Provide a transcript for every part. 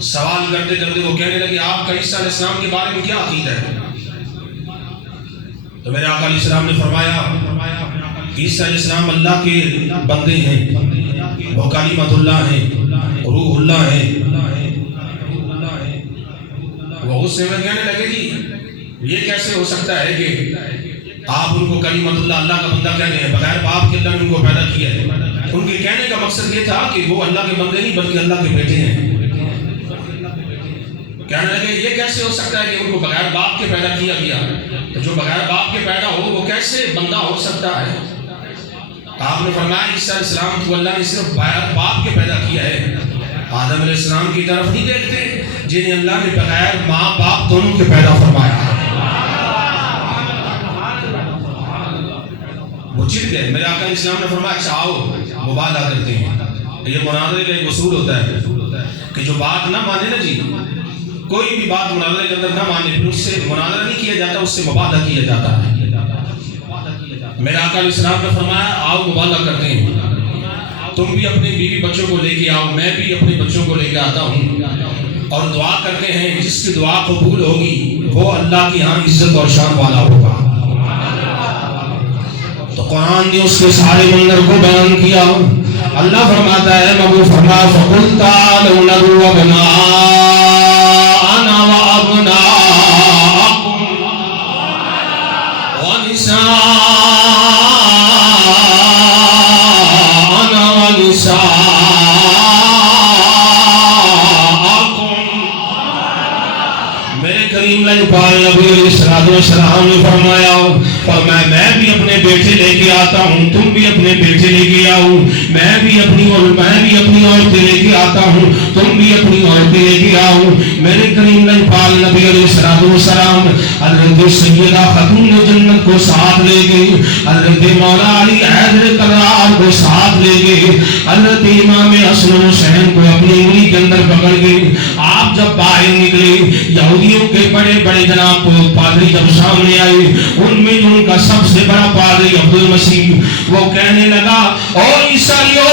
سوال کرتے کرتے وہ کہنے لگے آپ کا عیسیٰ علیہ السلام کے بارے میں کیا عقیدہ ہے؟ تو میرے آقا علیہ السلام نے فرمایا عیسیٰ علیہ السلام اللہ کے بندے ہیں، وہ کلمۃ اللہ ہیں، روح اللہ ہیں۔ وہ غصے میں کہنے لگے جی یہ کیسے ہو سکتا ہے کہ آپ ان کو کلمۃ اللہ، اللہ کا بندہ کہتے ہیں، بغیر باپ کے اللہ نے ان کو پیدا کیا ہے۔ ان کے کہنے کا مقصد یہ تھا کہ وہ اللہ کے بندے نہیں بلکہ اللہ کے بیٹے ہیں۔ کہنے لگے یہ کیسے ہو سکتا ہے کہ ان کو بغیر باپ کے پیدا کیا گیا؟ تو جو بغیر باپ کے پیدا ہو وہ کیسے بندہ ہو سکتا ہے؟ آپ نے فرمایا عیسیٰ علیہ السلام کو اللہ نے صرف بغیر باپ کے پیدا کیا ہے۔ آدم علیہ السلام کی طرف نہیں دیکھتے جنہیں اللہ نے بغیر ماں باپ دونوں کے پیدا فرمایا ہے۔ وہ چڑ گئے۔ میرے آقا علیہ السلام نے فرمایا اچھا آؤ مباحثہ کرتے ہیں۔ یہ مناظرے کا ایک اصول ہوتا ہے کہ جو بات نہ مانے نا جی، کوئی بھی بات مناظرے کے اندر نہ مانے پھر اس سے مناظرہ نہیں کیا جاتا، اس سے مباحثہ کیا جاتا ہے۔ میرے آقا علیہ السلام نے فرمایا آؤ مباحثہ کرتے ہیں، تم بھی اپنے بیوی بچوں کو لے کے آؤ، میں بھی اپنے بچوں کو لے کے آتا ہوں، اور دعا کرتے ہیں جس کی دعا قبول ہوگی وہ اللہ کی ہاں عزت اور شان والا ہوگا۔ تو قرآن نے اس کے سارے منظر کو بیان کیا۔ اللہ فرماتا ہے مبو فرما فَقُلْ تَعَالَوْا نَدْعُ أَبْنَاءَنَا وَأَبْنَاءَكُمْ وَنِسَاءَنَا وَنِسَاءَكُمْ۔ میرے کریم لجپال نبی علیہ السلام نے فرمایا میں بھی اپنے بیٹے لے کے آتا ہوں، تم بھی اپنے بیٹے لے کے آؤ، میں بھی اپنی عورتیں لے کے آتا ہوں، تم بھی اپنی عورتیں لے کے آؤ۔ میرے کریم لجپال نبی علیہ السلام حضرت سیدہ خاتون جنت کو ساتھ لے گئی، حضرت مولا علی حیدر کرار کو ساتھ لے گئی، حضرت امام حسن حسین کو اپنی انگلی کے اندر پکڑ گئی۔ آپ جب باہر نکلے یہودیوں کے بڑے بڑے جناب پادری جب سامنے آئے، ان میں ان کا سب سے بڑا پادری عبد المسیح وہ کہنے لگا اور عیسائیوں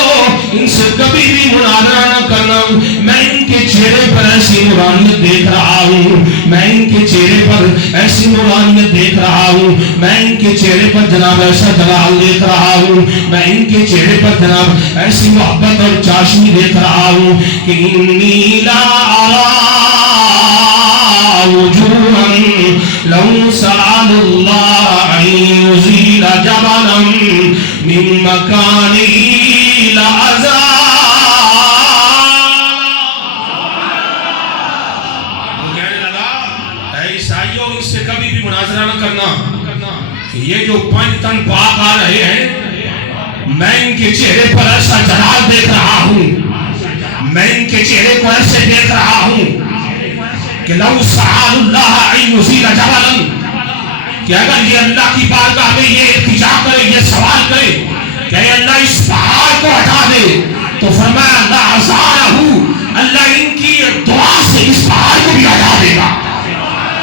ان سے کبھی بھی مناظرہ نہ کرنا، میں ان کے چہرے پر ایسی نورانیت دیکھ رہا ہوں، میں ان کے چہرے پر ایسی نورانیت دیکھ رہا ہوں، میں ان کے چہرے پر جناب ایسا جلال دیکھ رہا ہوں، میں ان کے چہرے پر جناب ایسی محبت اور چاشنی دیکھ رہا ہوں کہ انی لا وجوہا لو سأل اللہ ان یزیل جبلا من مکانی لأزال۔ وہ کہنے لگا اے عیسائیوں اس سے کبھی بھی مناظرہ نہ کرنا، یہ جو پنج تن پاک آ رہے ہیں میں ان کے چہرے پر ایسا جلال دیکھ رہا ہوں، میں ان کے چہرے کو ایسے دیکھ رہا ہوں کہ لو سأل اللہ ان یزیل جبلا، کہ اگر یہ اللہ کی بارگاہ میں یہ التجا کرے، یہ سوال کرے کہ اے اللہ اس پہاڑ کو ہٹا دے، تو فرمایا اللہ عزارہو، اللہ ان کی دعا سے اس پہاڑ کو بھی ہٹا دے گا۔